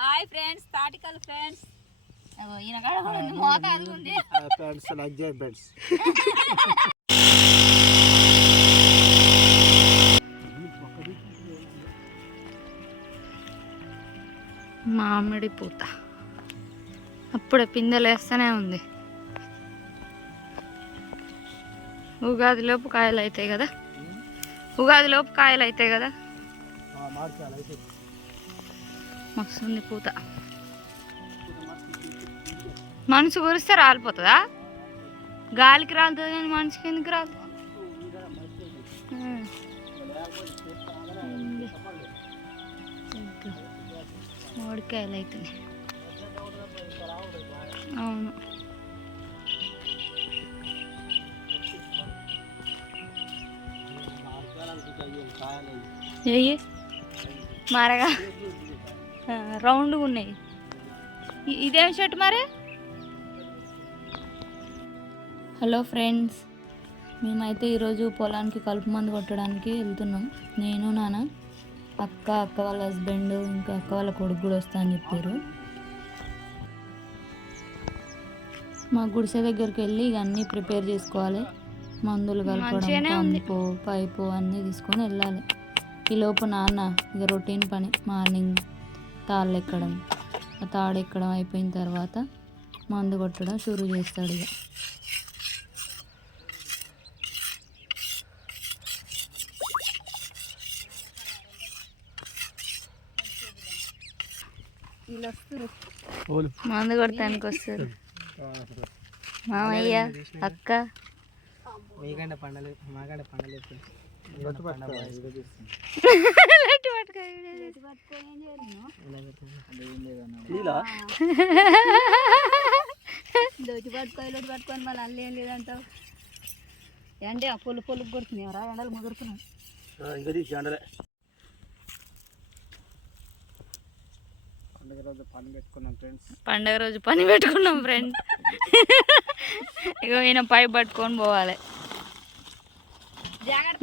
Hi friends, Thatikal friends. ఈయన కాడ కూడా ఉంది, మోతాదు ఉంది. ఫ్రెండ్స్ లైక్ చేయండి ఫ్రెండ్స్. మామిడి పూత అప్పుడే పిందెలు వేస్తూనే ఉంది. ఉగాదిలోపు కాయలు అవుతాయి కదా, ఉగాదిలోపు కాయలు అవుతాయి కదా. మస్తుంది పూత. మనసు కురిస్తే రాలిపోతుందా? గాలికి రాలుతుంది కానీ మనిషికి ఎందుకు రాదు? మామిడికాయలు అవుతున్నాయి. అవును, ఏ మరగా రౌండ్గా ఉన్నాయి. ఇదేం షర్ట్ మరి? హలో ఫ్రెండ్స్, మేమైతే ఈరోజు పొలానికి కలుపు మందు కొట్టడానికి వెళ్తున్నాం. నేను, నాన్న, అక్క వాళ్ళ హస్బెండ్, ఇంకా అక్క వాళ్ళ కొడుకు కూడా వస్తా అని చెప్పారు. మా గుడిసె దగ్గరికి వెళ్ళి ఇక అన్నీ ప్రిపేర్ చేసుకోవాలి. మందులు కలపడం, పంపు, పైపు అన్నీ తీసుకొని వెళ్ళాలి. ఈలోపు నాన్న ఇక రొటీన్ పని, మార్నింగ్ తాళ్ళు ఎక్కడం, ఆ తాడు ఎక్కడం అయిపోయిన తర్వాత మందు కొట్టడం షురూ చేస్తాడు. ఇక మందు కొడతానికి వస్తారు మామయ్య, అక్క. మీకంటే పండలేదు, మాకంటే పండలేదు. దోచి పట్టుకోవాలి, పట్టుకొని మళ్ళీ అల్లు ఏం లేదంటావు. అంటే ఆ పొల్లు కొడుతున్నాయి రా, ఎండలు ముదురుతున్నాయి. పండగ రోజు పని పెట్టుకున్నాం ఫ్రెండ్. ఇక ఈయన పైప్ పట్టుకొని పోవాలి.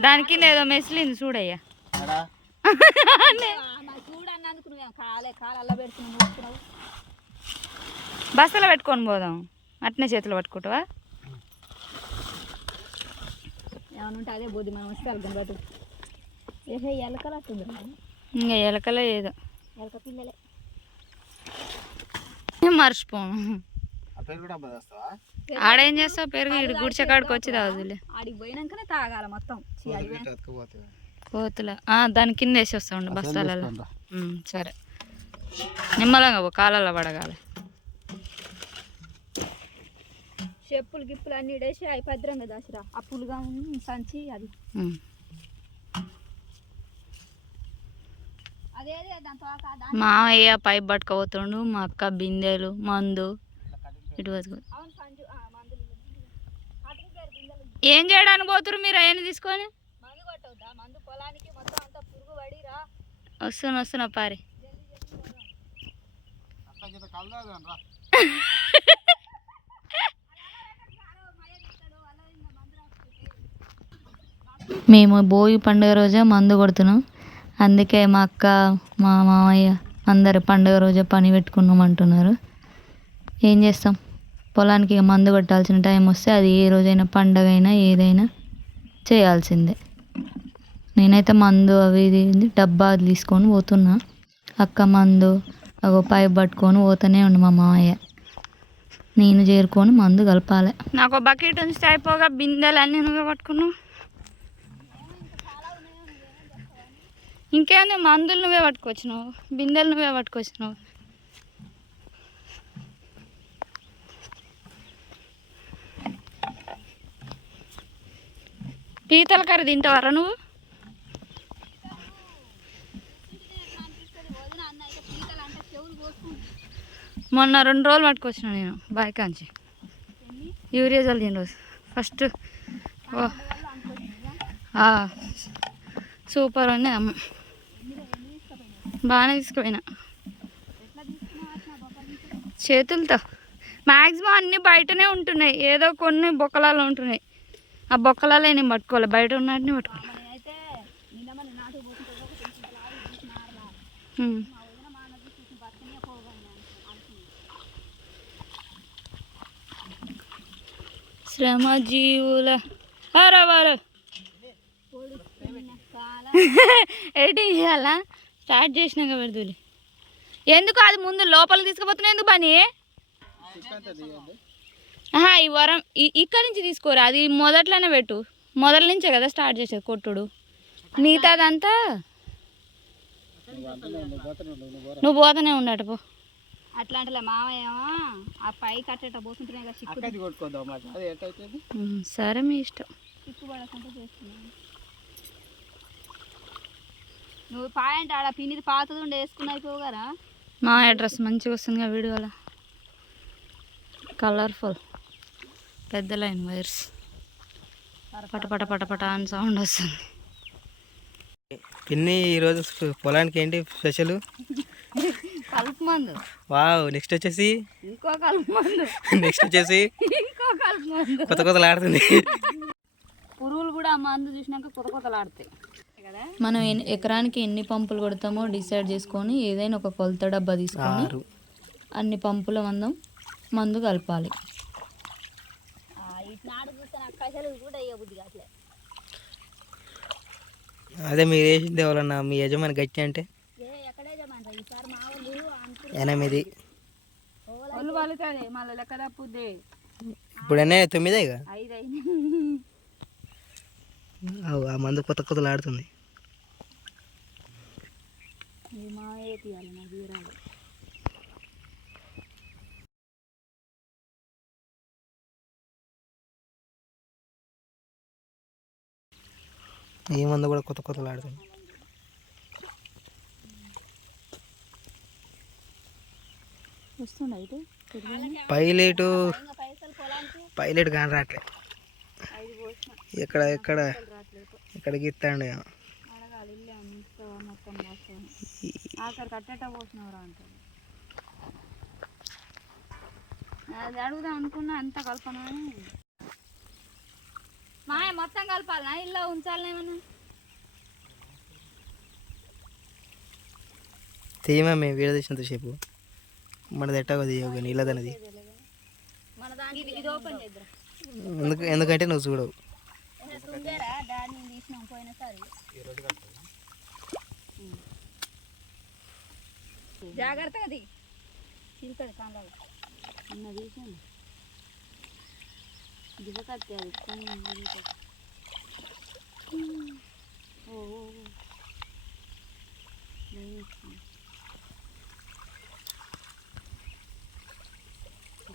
దానికి ఏదో మెసిలింది చూడయ్యా. బస్తలో పెట్టుకొని పోదాం, అట్నే చేతులు పట్టుకుంటావా? ఏమన్నా ఉంటే అదే బోద్ది, మనం వస్తే వెళ్దాం. బతుకు ఎలకలు వస్తుంది, ఇంకా ఎలకలే ఏదో ఎలక పిల్లలే. మర్చిపోను. ఆడేం చేస్తావు? పెరుగు ఇటు గుడిచెకాడికి వచ్చి తాగుదులే. ఆడికి పోయినాకనే తాగాల మొత్తం. కోతుల దాని కింద వేసి వస్తా ఉండు బస్తాలలో. సరే, నిమ్మలంగా పో, కాలలో పడగాలి. చెప్పులు గిప్పులు అన్ని వేసి అవి భద్రంగా దాసిరా. అప్పులుగా సంచి అది. మామయ్య పైప్ పట్టుకపోతుండు, మా అక్క బిందెలు, మందు ఇటు బతుకు. ఏం చేయడానికి పోతురు మీరు? అవన్నీ తీసుకొని వస్తున్నా పారి. మేము భోగి పండుగ రోజే మందు కొడుతున్నాం. అందుకే మా అక్క, మా మామయ్య అందరు పండుగ రోజే పని పెట్టుకున్నాం అంటున్నారు. ఏం చేస్తాం, పొలానికి మందు కొట్టాల్సిన టైం వస్తే అది ఏ రోజైనా పండగ అయినా ఏదైనా చేయాల్సిందే. నేనైతే మందు అవి ఇది డబ్బా తీసుకొని పోతున్నా. అక్క మందు అగో పైప్ పట్టుకొని పోతూనే ఉండు మా మామయ్య. నేను చేరుకొని మందు కలపాలి. నాకు బకెట్ ఉంచితే అయిపోగా, బిందెలు అన్నీ నువ్వే పట్టుకున్నావు. ఇంకేంది, మందులు నువ్వే పట్టుకొచ్చినావు, బిందెలు నువ్వే పట్టుకొచ్చినావు. పీతల కర్రీ తింటావారా నువ్వు? మొన్న 2 రోజులు పట్టుకొచ్చిన నేను బాయికాంచి. యూరియా చల్లిన రోజు ఫస్ట్. సూపర్ ఉంది అమ్మ, బాగానే తీసుకుపోయినా చేతులతో. మ్యాక్సిమం అన్నీ బయటనే ఉంటున్నాయి, ఏదో కొన్ని బొక్కలలో ఉంటున్నాయి. ఆ బొక్కలలో నేను పట్టుకోవాలి, బయట ఉన్నట్టు పట్టుకోవాలి. శ్రమజీవుల అరవరు ఎటు ఇవ్వాలా స్టార్ట్ చేసినాక పెడుతులే. ఎందుకు అది ముందు లోపలికి తీసుకుపోతున్నా ఎందుకు పని? ఈ వరం ఇక్కడి నుంచి తీసుకోరా, అది మొదట్లోనే పెట్టు. మొదల నుంచే కదా స్టార్ట్ చేసేది కొట్టుడు. మిగతాదంతా నువ్వు పోతూనే ఉండట పో. అట్లాంటిలే మామయ్య ఆ పై కట్టేట పోతుంటేనే సరే మీ ఇష్టం. చిక్కుపడకుండా చేస్తున్నాను. నువ్వు పాయంట ఆడ పిన్నిది పాతది ఉండి వేసుకుని అయిపోగారా. మా అడ్రస్ మంచిగా వస్తుంది వీడియోలో, కలర్ఫుల్ పెద్ద లైన్ వైర్స్ పటపట పటపట అని సౌండ్ వస్తుంది. పిన్ని ఈరోజు పొలానికి ఏంటి స్పెషల్? కలుపు మందు. వావ్. నెక్స్ట్ వచ్చేసి ఇంకో కలుపు మందు. నెక్స్ట్ వచ్చేసి ఇంకో కలుపు మందు. కొత్త కొత్తలు ఆడుతుంది. పురుగులు కూడా ఆ మందు చూసినాక కొత్త కొత్తలు ఆడతాయి కదా. మనం ఎకరానికి ఎన్ని పంపులు కొడతామో డిసైడ్ చేసుకొని ఏదైనా ఒక కొలత డబ్బా తీసుకొని అన్ని పంపుల మందు కలపాలి. అదే మీరు వేసింది ఎవరన్నా మీ యజమాని గట్టి అంటే 8. మళ్ళీ లెక్క తప్పుద్ది. ఇప్పుడనే 9 ఇక. 5 ఆ మందు కొత్త కొత్తలు ఆడుతుంది. ఈ మందు కూడా కొత్త కొత్తలు ఆడుతుంది. పైలట్ కానీ రావట్లే. ఎక్కడికి ఇస్తాండి. కట్టేట పోసినవరా అంటాడు. అది అడుగుదాం అనుకున్నా అంత కలపను. మాయ మొత్తం కలపాలనా ఇలా ఉంచాలనా ఏమన్నా? తీయమా మేము వీడియో తీసినంతసేపు మనది ఎట్టా తీయవు నీళ్ళదన్నది. ఎందుకంటే నువ్వు చూడవు. జాగ్రత్తగా తీస్తుంది కాండాలు అన్న తీసాను. దిగకత్తి అది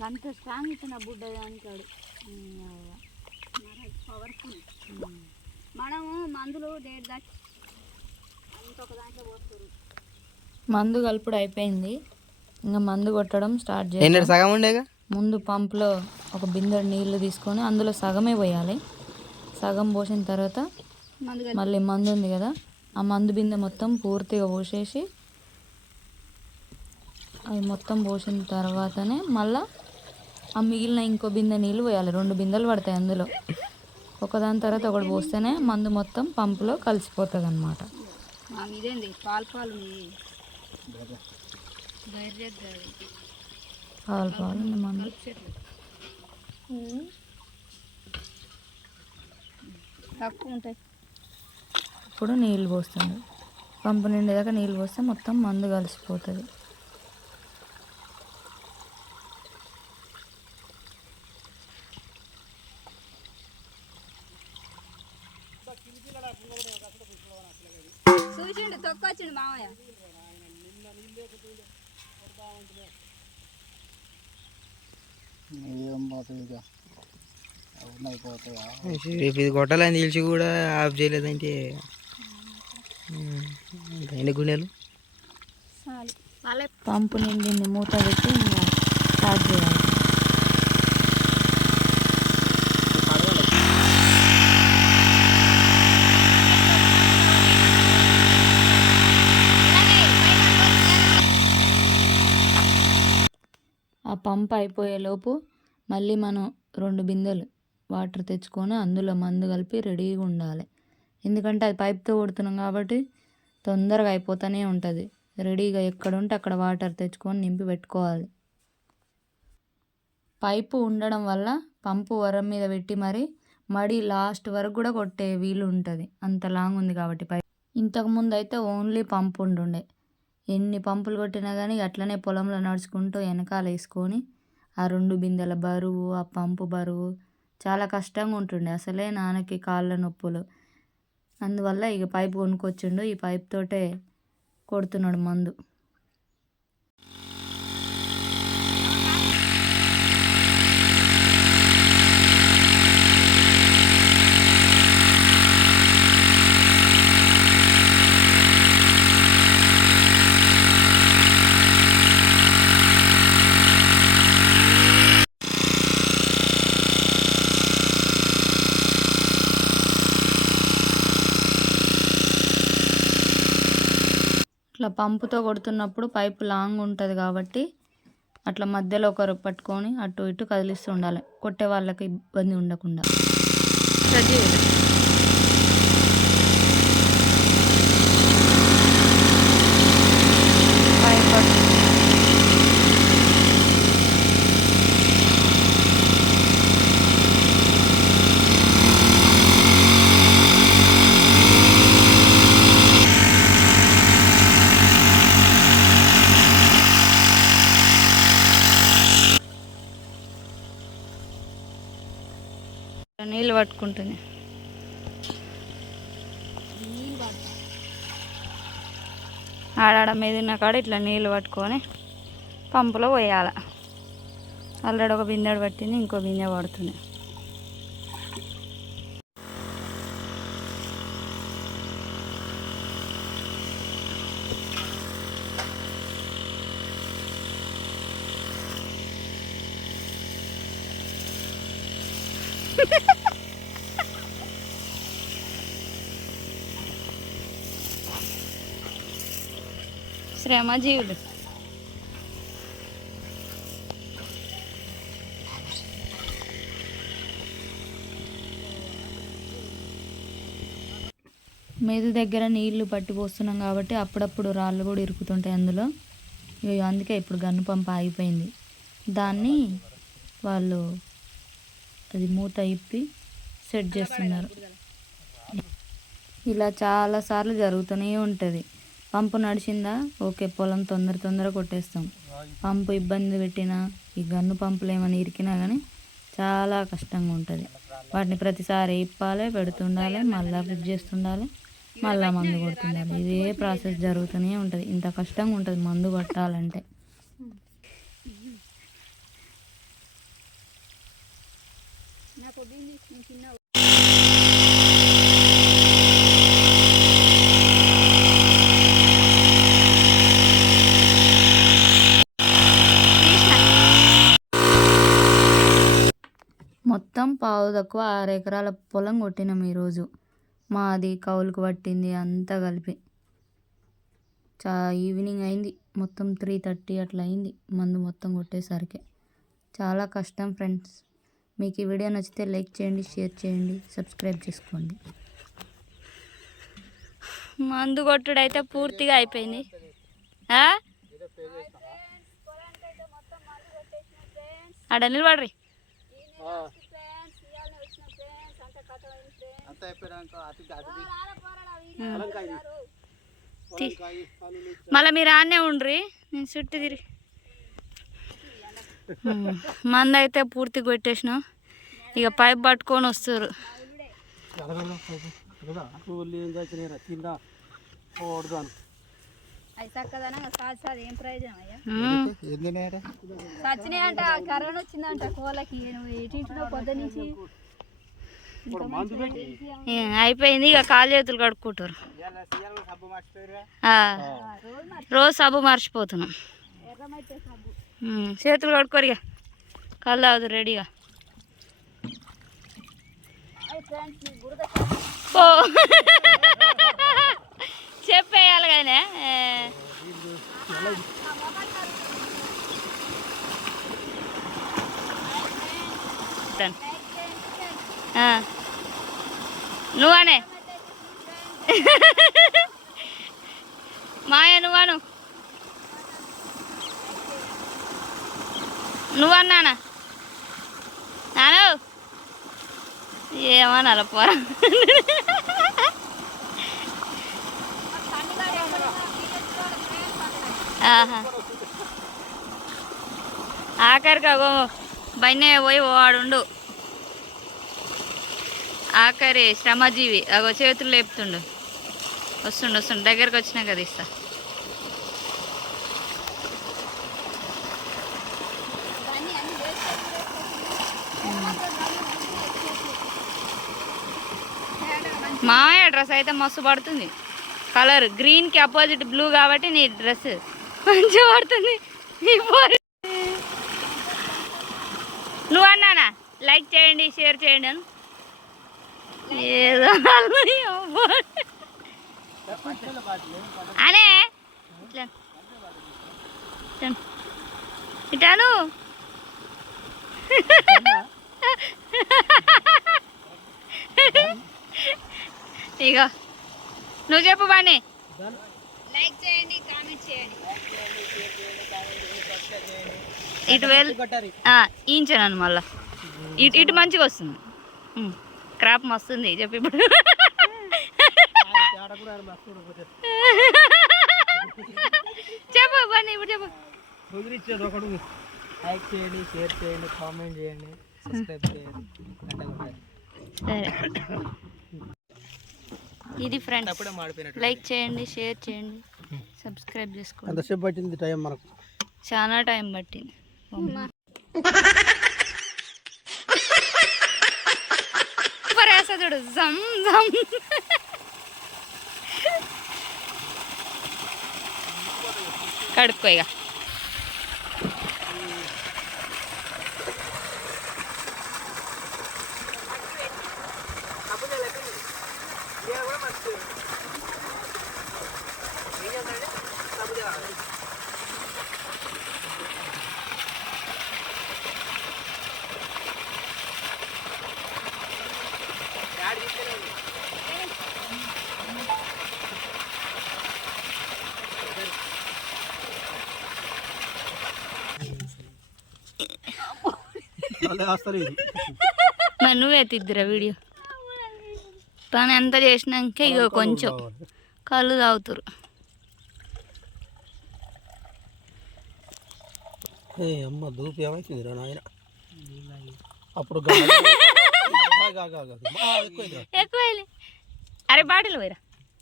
గంట స్ట్రాంగ్ ఇచ్చిన బుడ్డ అంటాడు. పవర్ఫుల్. మనము మందులు డేట్ దాటి ఇంకొక దాంట్లో పోస్తారు. మందు కలుపుడు అయిపోయింది, ఇంకా మందు కొట్టడం స్టార్ట్ చేయాలి. సగం ఉండేగా ముందు పంపులో ఒక బిందెడు నీళ్లు తీసుకొని అందులో సగమే పోయాలి. సగం పోసిన తర్వాత మళ్ళీ మందు ఉంది కదా, ఆ మందు బిందె మొత్తం పూర్తిగా పోసేసి అది మొత్తం పోసిన తర్వాతనే మళ్ళీ ఆ మిగిలిన ఇంకో బిందె నీళ్ళు పోయాలి. 2 బిందెలు పడతాయి అందులో. ఒకదాని తర్వాత ఒకటి పోస్తేనే మందు మొత్తం పంపులో కలిసిపోతుంది అన్నమాట. ఇదేంది పాలు పాలు పాలు పాలు మందు. తక్కువ ఉంటాయి. ఇప్పుడు నీళ్ళు పోస్తుంది. పంపు నిండేదాకా నీళ్ళు పోస్తే మొత్తం మందు కలిసిపోతుంది. చూసిండు తొక్కొచ్చిండు మామయ్య. ఇది కొట్టాలని తెలిసి కూడా ఆఫ్ చేయలేదంటే గుండెలు. పంపు నిండింది, మూత పెట్టి ఇంకా స్టార్ట్ చేయాలి. ఆ పంప్ అయిపోయేలోపు మళ్ళీ మనం 2 బిందెలు వాటర్ తెచ్చుకొని అందులో మందు కలిపి రెడీగా ఉండాలి. ఎందుకంటే అది పైప్తో కొడుతున్నాం కాబట్టి తొందరగా అయిపోతూనే ఉంటుంది. రెడీగా ఎక్కడ ఉంటే అక్కడ వాటర్ తెచ్చుకొని నింపి పెట్టుకోవాలి. పైపు ఉండడం వల్ల పంపు వరం మీద పెట్టి మరి మడి లాస్ట్ వరకు కూడా కొట్టే వీలు ఉంటుంది, అంత లాంగ్ ఉంది కాబట్టి పైప్. ఇంతకుముందు అయితే ఓన్లీ పంపు ఉంటుండే, ఎన్ని పంపులు కొట్టినా కానీ అట్లనే పొలంలో నడుచుకుంటూ వెనకాల వేసుకొని ఆ 2 బిందెల బరువు, ఆ పంపు బరువు చాలా కష్టంగా ఉంటుండే. అసలే నాన్నకి కాళ్ళ నొప్పులు, అందువల్ల ఇక పైపు కొనుక్కొచ్చిండు. ఈ పైప్ తోటే కొడుతున్నాడు మందు. ఇట్లా పంపుతో కొడుతున్నప్పుడు పైపు లాంగ్ ఉంటుంది కాబట్టి అట్లా మధ్యలో ఒకరు పట్టుకొని అటు ఇటు కదిలిస్తూ ఉండాలి, కొట్టే వాళ్ళకి ఇబ్బంది ఉండకుండా. నీళ్ళు పట్టుకుంటుంది. ఆడాడ మీదిన్న కాడ ఇట్లా నీళ్ళు పట్టుకొని పంపులో పోయాలి. ఆల్రెడీ ఒక బిందెడు పట్టింది, ఇంకో బిందె పడుతుంది. శ్రమజీవులు. మేదు దగ్గర నీళ్లు పట్టి పోస్తున్నాం కాబట్టి అప్పుడప్పుడు రాళ్ళు కూడా ఇరుకుతుంటాయి అందులో. అందుకే ఇప్పుడు గన్ను పంపు ఆగిపోయింది. దాన్ని వాళ్ళు అది మూత ఇప్పి సెట్ చేస్తున్నారు. ఇలా చాలాసార్లు జరుగుతూనే ఉంటుంది. పంపు నడిచిందా ఓకే, పొలం తొందర కొట్టేస్తాం. పంపు ఇబ్బంది పెట్టినా, ఈ గన్ను పంపులు ఏమైనా ఇరికినా కానీ చాలా కష్టంగా ఉంటుంది. వాటిని ప్రతిసారి ఇప్పాలి, పెడుతుండాలి, మళ్ళీ ఫిట్ చేస్తుండాలి, మళ్ళీ మందు కొడుతుండాలి. ఇదే ప్రాసెస్ జరుగుతూనే ఉంటుంది. ఇంత కష్టంగా ఉంటుంది మందు కొట్టాలంటే. మొత్తం 6 ఎకరాల పొలం కొట్టినాం ఈరోజు. మాది కౌలుకు పట్టింది అంతా కలిపి. ఈవినింగ్ అయింది, మొత్తం 3:30 అట్లా అయింది మందు మొత్తం కొట్టేసరికి. చాలా కష్టం ఫ్రెండ్స్. మీకు ఈ వీడియో నచ్చితే లైక్ చేయండి, షేర్ చేయండి, సబ్స్క్రైబ్ చేసుకోండి. మందు కొట్టుడు అయితే పూర్తిగా అయిపోయింది. ఆడ నిలబడ్రి. మళ్ళీ మీరు ఆడనే ఉండ్రి, నేను చుట్టూ తిరిగి. మంద అయితే పూర్తి కొట్టేసిన. ఇక పైప్ పట్టుకొని వస్తారు. ఏం ప్రయోజనం అయ్యా? సచ్చినాయంట, కరోనా వచ్చిందంట కోళ్ళకి. నువ్వు పొద్దు నుంచి అయిపోయింది. ఇక కాలు చేతులు కడుక్కుంటారు. రోజు సబ్బు మర్చిపోతున్నాం. చేతులు కడుక్కోరు, ఇక కళ్ళు తాగుతారు రెడీగా. ఓ చెప్పేయాలి కానీ నువ్వనే మాయ నువ్వను నువ్వన్నానా నాను ఏమనాల పోరా. ఆఖరికి అగో బయనే పోయి వాడుండు. ఆఖరి శ్రమజీవి అగో చేతులు లేపుతుండు. వస్తుండు దగ్గరకు వచ్చినా కదా ఇస్తా. మామయ్య డ్రెస్ అయితే మస్తు పడుతుంది. కలర్ గ్రీన్కి అపోజిట్ బ్లూ కాబట్టి నీ డ్రెస్ మంచిగా పడుతుంది. నువ్వు అన్నానా లైక్ చేయండి షేర్ చేయండి అని ఏదో అనే ఇటాను ఇగో నువ్వు చెప్పు బానే. లైక్ చేయండి కామెంట్ చేయండి. ఇటు ఈంచాను మళ్ళా ఇటు మంచిగా వస్తుంది. క్రాప్ మస్తుంది చెప్పి ఇప్పుడు. చెప్పు బానే ఇప్పుడు చెప్పు. లైక్ చేయండి షేర్ చేయండి కామెంట్ చేయండి సబ్స్క్రైబ్ చేయండి. సరే ఇది ఫ్రెండ్స్, లైక్ చేయండి షేర్ చేయండి సబ్స్క్రైబ్ చేసుకోండి. ఎంతసేపు పట్టింది టైం? మనకు చాలా టైం పట్టింది. చూడు జమ్ జమ్. కడుక్కో ఇక. మరి నువ్వే తిద్దురా వీడియో. పని ఎంత చేసినాక ఇక కొంచెం కళ్ళు తాగుతారు. అమ్మ దూపు ఏమైతుందిరా నాయన. అప్పుడు ఎక్కువ. అరే బాటిల్ పోయిరా.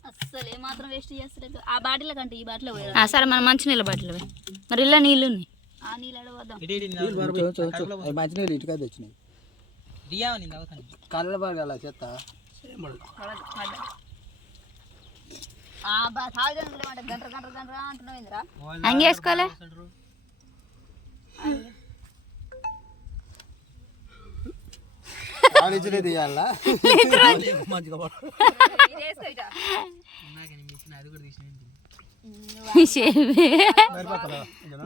అస్సలు ఏమాత్రం వేస్ట్ చేస్తలేదు. ఆ బాటిల్ కంటే ఈ బాటిల్ పోయిరా. సరే మన మంచినీళ్ళ బాటిల్ పోయి. మరి ఇలా నీళ్ళు ఉన్నాయి. ఆ నీళ్ళు వద్దాం. మంచినీళ్ళు ఇటుక తెచ్చినాయి. కళ్ళ బాగా చెత్త అంగేసుకోలే. తీయాలా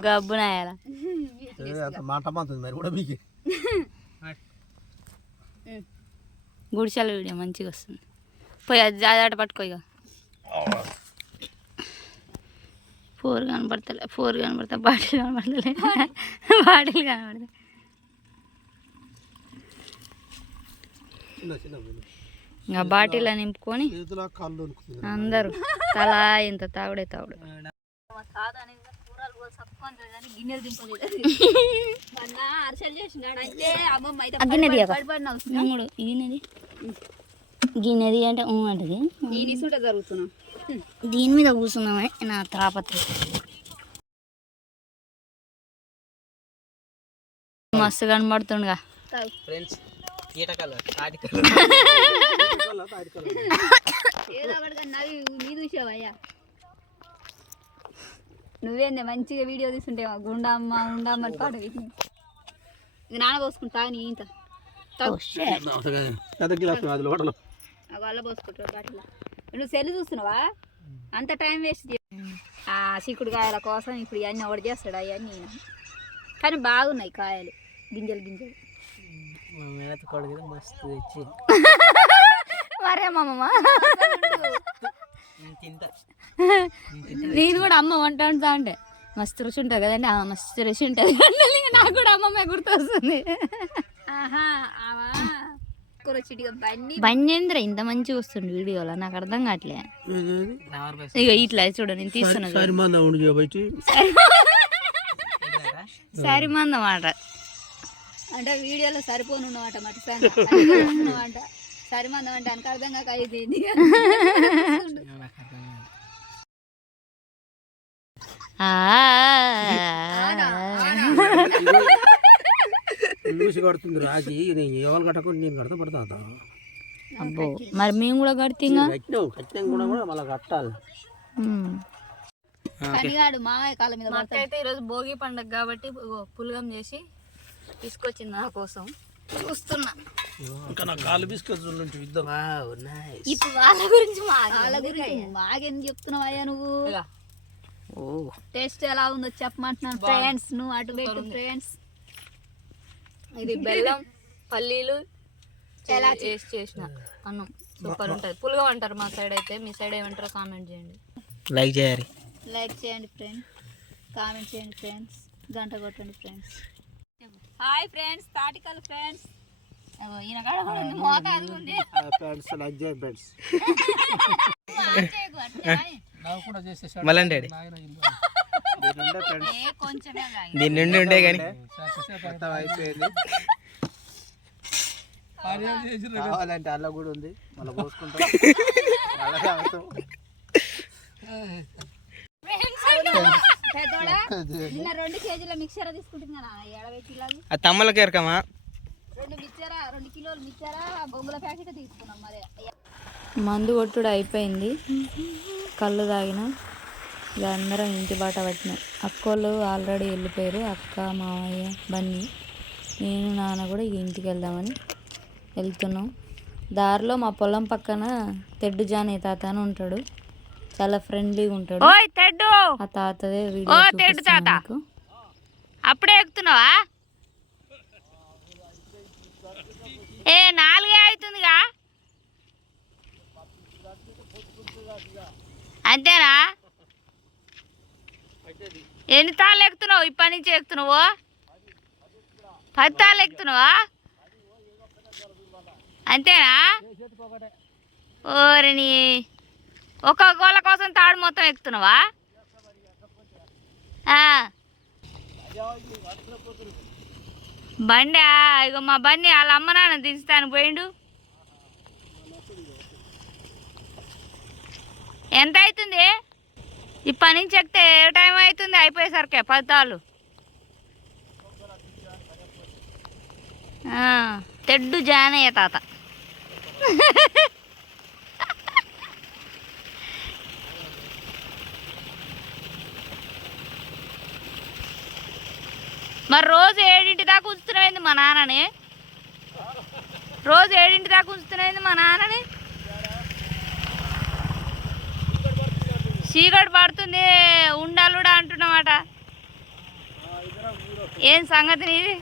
గబ్బునాయాల మాట మాతుంది మరి కూడా మీకు. గుడిసెల వీడియో మంచిగా వస్తుంది. పోయి అది జాదాట పట్టుకో. ఇక ఫోర్ కనబడతా బాటిల్ కనబడతలే. బాటిల్ కనబడతా. ఇంకా బాటిల్ నింపుకొని అందరూ తలా ఇంత తాగుడే తాగుడు. గిన్నెది అంటే అంటది. దీని మీద కూర్చున్నామని నా తాపత్రయం. మస్తు కనబడుతుండగా ఫ్రెండ్స్. నువ్వేందే మంచిగా వీడియో తీసుంటే గుండమ్మ ఉండమ్మ పాట ఇది నాన్న పోసుకుంటా నీ ఇంత అలా పోసుకుంటావు బాటిల్. నువ్వు సెల్ చూస్తున్నావా? అంత టైం వేస్ట్ ఆ చిక్కుడుకాయల కోసం ఇప్పుడు ఇవన్నీ ఒకటి చేస్తాడు అవన్నీ. కానీ బాగున్నాయి కాయలు, గింజలు గింజలు. మస్తు తెచ్చి మరే అమ్మమ్మ నేను కూడా అమ్మ వంట వండుతా అంటే మస్తు రుచి ఉంటుంది కదండి. మస్తు రుచి ఉంటుంది. నాకు కూడా అమ్మమ్మ గుర్తొస్తుంది. తీసుకొని వచ్చి బంజేంద్ర ఇంత మంచిగా వస్తుంది వీడియోలో నాకు అర్థం కావట్లే. ఇక ఇట్లా చూడ నేను తీస్తున్నా సరిమందం మాట అంటే వీడియోలో సరిపోను ఉన్నమాట మట అంట సరిమందం అంటే అనకు అర్థం కాక అయిపోయింది. కడుతుంది రాజీ ఎవరు కట్టకుండా నేను కడతా పడతా. అబ్బో మరి మేము కూడా కడితే కూడా మళ్ళీ కట్టాలి. కనిగాడు మామయ్య కాళ్ళ మీద. మాకు అయితే ఈరోజు భోగి పండుగ కాబట్టి పులగం చేసి తీసుకొచ్చింది నా కోసం. చూస్తున్నా ఇప్పుడు వాళ్ళ గురించి మాకెందుకు చెప్తున్నావు అయ్యా నువ్వు? టేస్ట్ ఎలా ఉందో చెప్పమంటున్నాను ఫ్రెండ్స్. నువ్వు అటు పెట్టు ఫ్రెండ్స్. ఇది బెల్లం పల్లీలు వేసి చేసిన అన్నం సూపర్ ఉంటుంది. పులగం అంటారు మా సైడ్ అయితే, మీ సైడ్ ఏమంటారో కామెంట్ చేయండి. లైక్ చేయాలి, లైక్ చేయండి ఫ్రెండ్స్, కామెంట్ చేయండి ఫ్రెండ్స్, గంట కొట్టండి friends. Hi friends, Thatikal friends. ఈయన కాడ కూడా ఉంది మోతాదు ఉంది ఫ్రెండ్స్. లైక్ చేయండి ఫ్రెండ్స్. మళ్ళీ దీని నుండి ఉండే కానీ అయిపోయింది. కావాలంటే అలా కూడా ఉంది, మళ్ళీ పోసుకుంటాం. నిన్న 2 కేజీల మిక్చర్ తీసుకుంటున్నా. తమ్మలకి ఎరకమా 2 కిలోలు మిక్చరా బొంగుల ప్యాకెట్ తీసుకున్నాం. మరి మందు కొట్టుడు అయిపోయింది, కళ్ళు తాగిన ఇక అందరం ఇంటి బాట పట్టినాం. అక్కోళ్ళు ఆల్రెడీ వెళ్ళిపోయారు, అక్క మామయ్య బన్నీ, నేను నాన్న కూడా ఇక ఇంటికి వెళ్దామని వెళ్తున్నాం. దారిలో మా పొలం పక్కన తెడ్డు జానే తాత అని ఉంటాడు, చాలా ఫ్రెండ్లీగా ఉంటాడు. ఆ తాతదే వీడియో చూపిస్తున్నాను. అప్పుడే ఎక్కుతున్నావా? 4 అవుతుందిగా, అంతేనా? ఎన్ని తాళ్ళు ఎక్కుతున్నావు? ఇప్పటి నుంచి ఎక్కుతున్నావు? 10 తాళ్ళు ఎక్కుతున్నావా? అంతేనా? ఓరిని ఒక గోళ్ళ కోసం తాడు మొత్తం ఎక్కుతున్నావా? బండి ఇగో మా బండి వాళ్ళ అమ్మ నాన్న దించుతాను పోయిండు. ఎంత అవుతుంది? ఇప్పటి నుంచి ఎక్కితే ఏ టైం అవుతుంది? అయిపోయేసరికి 10 తాళ్ళు. తెడ్డు జానయ్య తాత. మరి రోజు 7 దాకా ఉంచుతున్నాయింది మా నాన్నని. రోజు 7 దాకా ఉంచుతున్నాయింది మా నాన్నని. చీకటి పడుతుంది, ఉండాలుడా అంటున్నమాట. ఏం సంగతి నీది?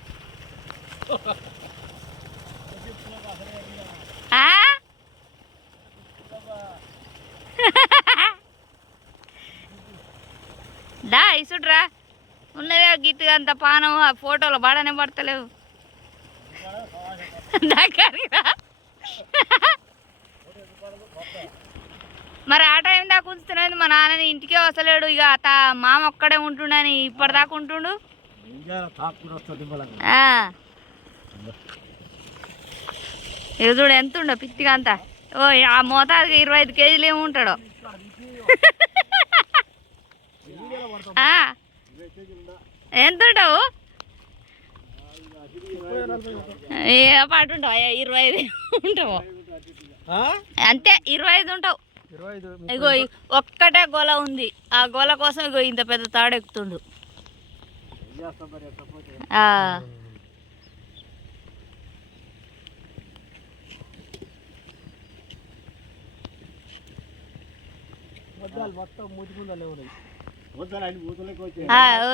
దా ఇసుడ్రా, ఉన్నదే గిట్టుగా అంత పానం, ఆ ఫోటోలు బాగానే పడతలేవు. దగ్గరగా మరి ఆ టైం దాకా ఉంచుతున్నది మా నాన్నని, ఇంటికే వస్తలేడు. ఇక మామ ఒక్కడే ఉంటుండని ఇప్పటిదాకా ఉంటుండు. ఇక చూడు ఎంత ఉండో పిత్తిగా అంతా. ఓ ఆ మోతాదుగా 25 కేజీలు ఏమి ఉంటాడో. ఎంత ఉంటావు? ఏ పాటు ఉంటావు? 25 ఉంటావు అంతే. 25 ఉంటావు. ఇగో ఒక్కటే గోల ఉంది, ఆ గోల కోసం ఇగో ఇంత పెద్ద తాడెక్కుతుండు.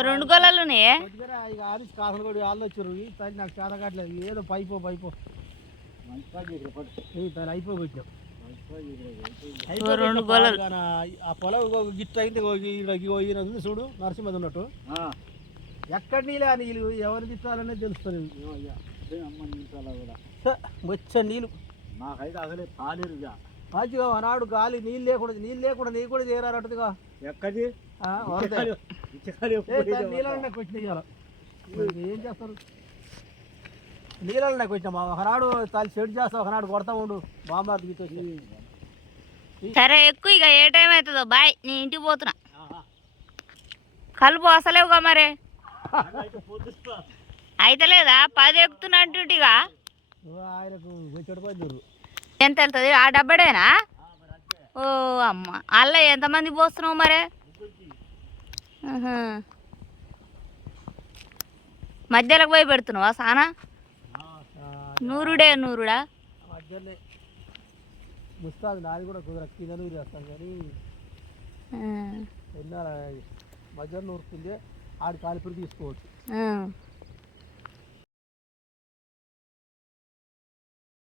రెండు గోళాలు ఉన్నాయే. ఏదో పైపో అయిపోయి 2 గోళాలు. ఆ పొలం గిట్ అయింది చూడు, నరసింహ ఉన్నట్టు. ఎక్కడ నీళ్ళు ఆ నీళ్ళు ఎవరు తిట్టాలనేది తెలుస్తుంది. వచ్చ నీళ్ళు నాకైతే అసలే పాలేరుగా మంచిగా ఆనాడు గాలి నీళ్ళు లేకుండా నీళ్ళు కూడా చేరారట్టుగా ఎక్కడి నీళ్ళనే కొట్టిన ఏం చేస్తారు నీళ్ళనే కొట్టినా మా ఒకనాడు తల్లి సెట్ చేస్తా ఒకనాడు కొడతా ఉండు బామ్మారు దిగుతూ సరే ఎక్కువ ఇక ఏ టైం అవుతుందో బాయ్ నేను ఇంటికి పోతున్నా కలుపు అసలేవుగా మరి అయితలేదా 10 ఎక్కుతున్నట్టుగా ఆయనకు చెడిపోయి ఎంత వెళ్తుంది ఆ డబ్బడేనా ఓ అమ్మ అల్ల ఎంతమంది పోస్తున్నావు మరి ఆహా. మధ్యలోకి పోయి పెడుతున్నావా సానా నూరుడా మధ్యలో ముస్తాది నాది కూడా కుదర కింద నూరు చేస్తాం కానీ మధ్యలో నూరుతుంది ఆడి కాలిపురి తీసుకోవచ్చు